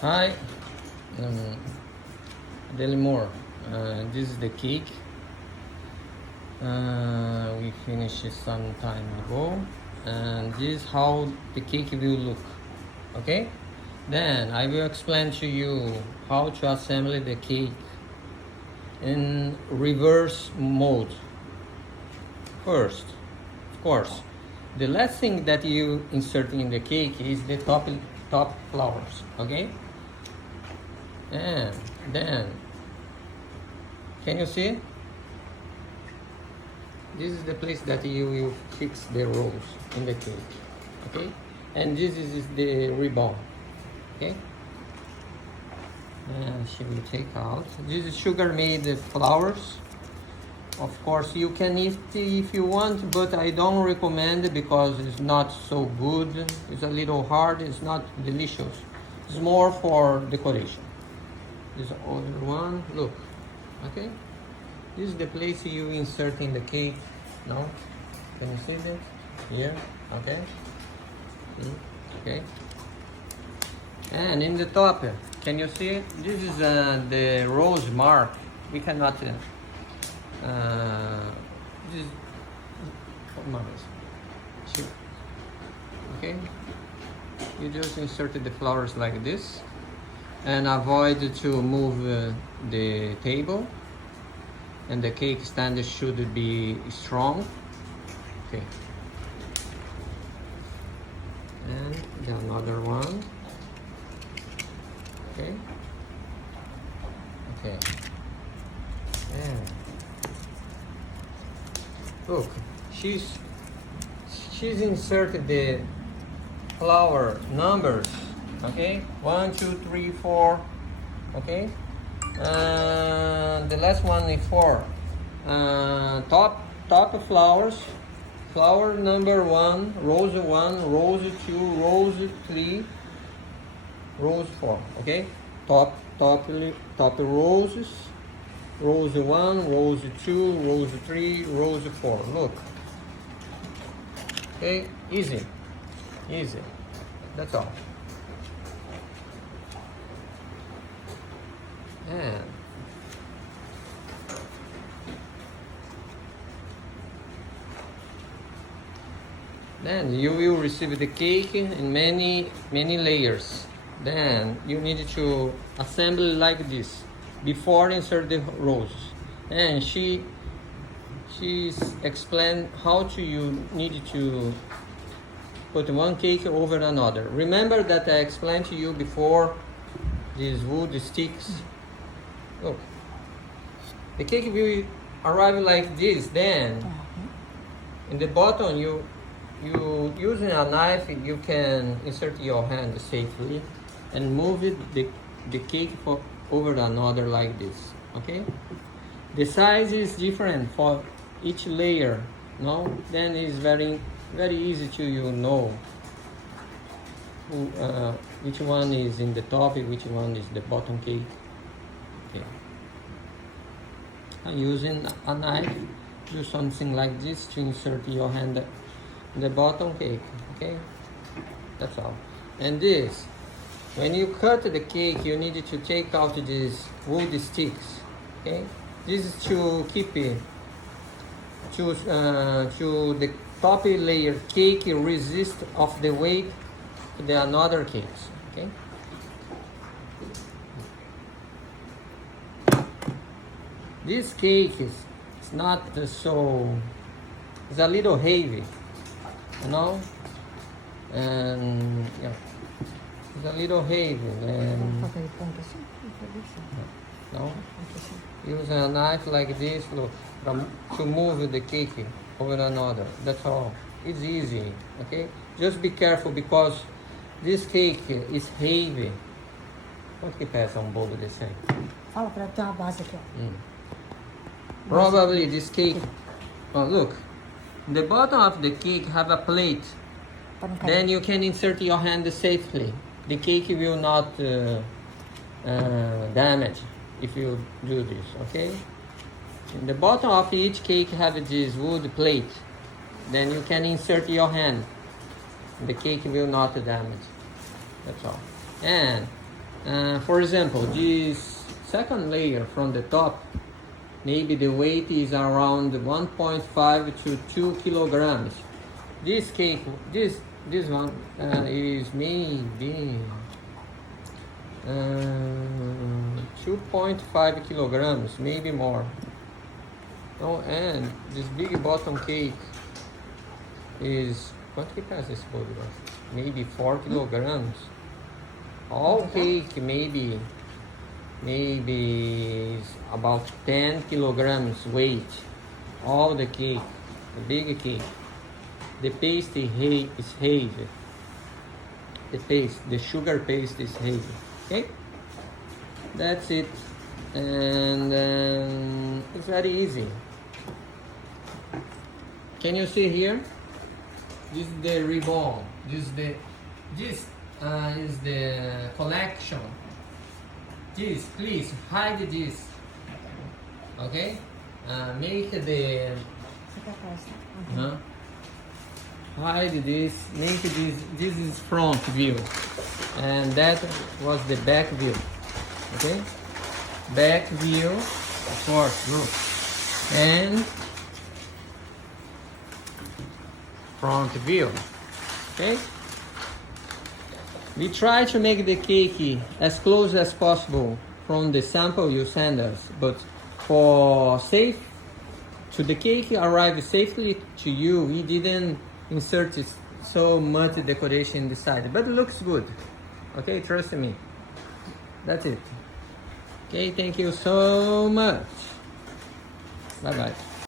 Hi, um, Daily Moore. This is the cake. We finished some time ago, and this is how the cake will look. Okay? Then I will explain to you how to assemble the cake in reverse mode. First, of course, the last thing that you insert in the cake is the top flowers. Okay? And then, can you see? This is the place that you will fix the rolls in the cake. Okay? And this is the ribbon. Okay? And she will take out. This is sugar made flowers. Of course, you can eat if you want, but I don't recommend it because it's not so good. It's a little hard. It's not delicious. It's more for decoration. This other one, look. Okay? This is the place you insert in the cake. No? Can you see that? Here? Okay? Okay? And in the top, can you see it? This is the rose mark. We cannot. This is. Okay? You just inserted the flowers like this. And avoid to move the table. And the cake stand should be strong. Okay. And another one. Okay. Okay. And look, she's inserted the flower numbers. Okay, 1, 2, 3, 4. Okay. The last one is 4. Top flowers. Flower number 1, rose 1, rose 2, rose 3, rose 4. Okay. Top roses. Rose 1, rose 2, rose 3, rose 4. Look. Okay. Easy. That's all. And then you will receive the cake in many layers. Then you need to assemble like this before insert the roses. And she's explained how to you need to put one cake over another. Remember that I explained to you before these wood sticks. Look, the cake will arrive like this. Then in the bottom you using a knife, you can insert your hand safely and move the cake over another like this. Okay, the size is different for each layer. No, then it's very easy to know which one is in the top and which one is the bottom cake. Okay. I'm using a knife. Do something like this to insert your hand in the bottom cake. Okay, that's all. And this, when you cut the cake, you need to take out these wood sticks. Okay, this is to keep it to the top layer cake resist of the weight to the another cakes. Okay. This cake is not so. It's a little heavy, you know, and yeah, it's a little heavy. And no, use a knife like this, look, to move the cake over another. That's all. It's easy. Okay, just be careful because this cake is heavy. Quanto que pesa bolo desse aí? Fala pra ter uma base aqui, ó. Probably this cake. Oh, look, the bottom of the cake have a plate. Then you can insert your hand safely. The cake will not damage if you do this. Okay. In the bottom of each cake have this wood plate. Then you can insert your hand. The cake will not damage. That's all. And For example, this second layer from the top, maybe the weight is around 1.5 to 2 kilograms. This cake, this one is maybe 2.5 kilograms, maybe more. Oh, and this big bottom cake is, quanto que pesa esse bolo? Maybe 4 kilograms. All cake maybe is about 10 kilograms weight. All the cake, the big cake. The paste is heavy. The sugar paste is heavy. Okay, that's it, and it's very easy. Can you see here? This is the ribbon. This is the collection. This, please hide this. Okay, make the Você quer peça? hide this. Make this. This is front view, and that was the back view. Okay, back view, of course. Look, and front view. Okay, we try to make the cake as close as possible from the sample you send us, but for safe to the cake arrive safely to you, we didn't insert so much decoration in the side, but it looks good. Okay, trust me. That's it. Okay, thank you so much. Bye bye.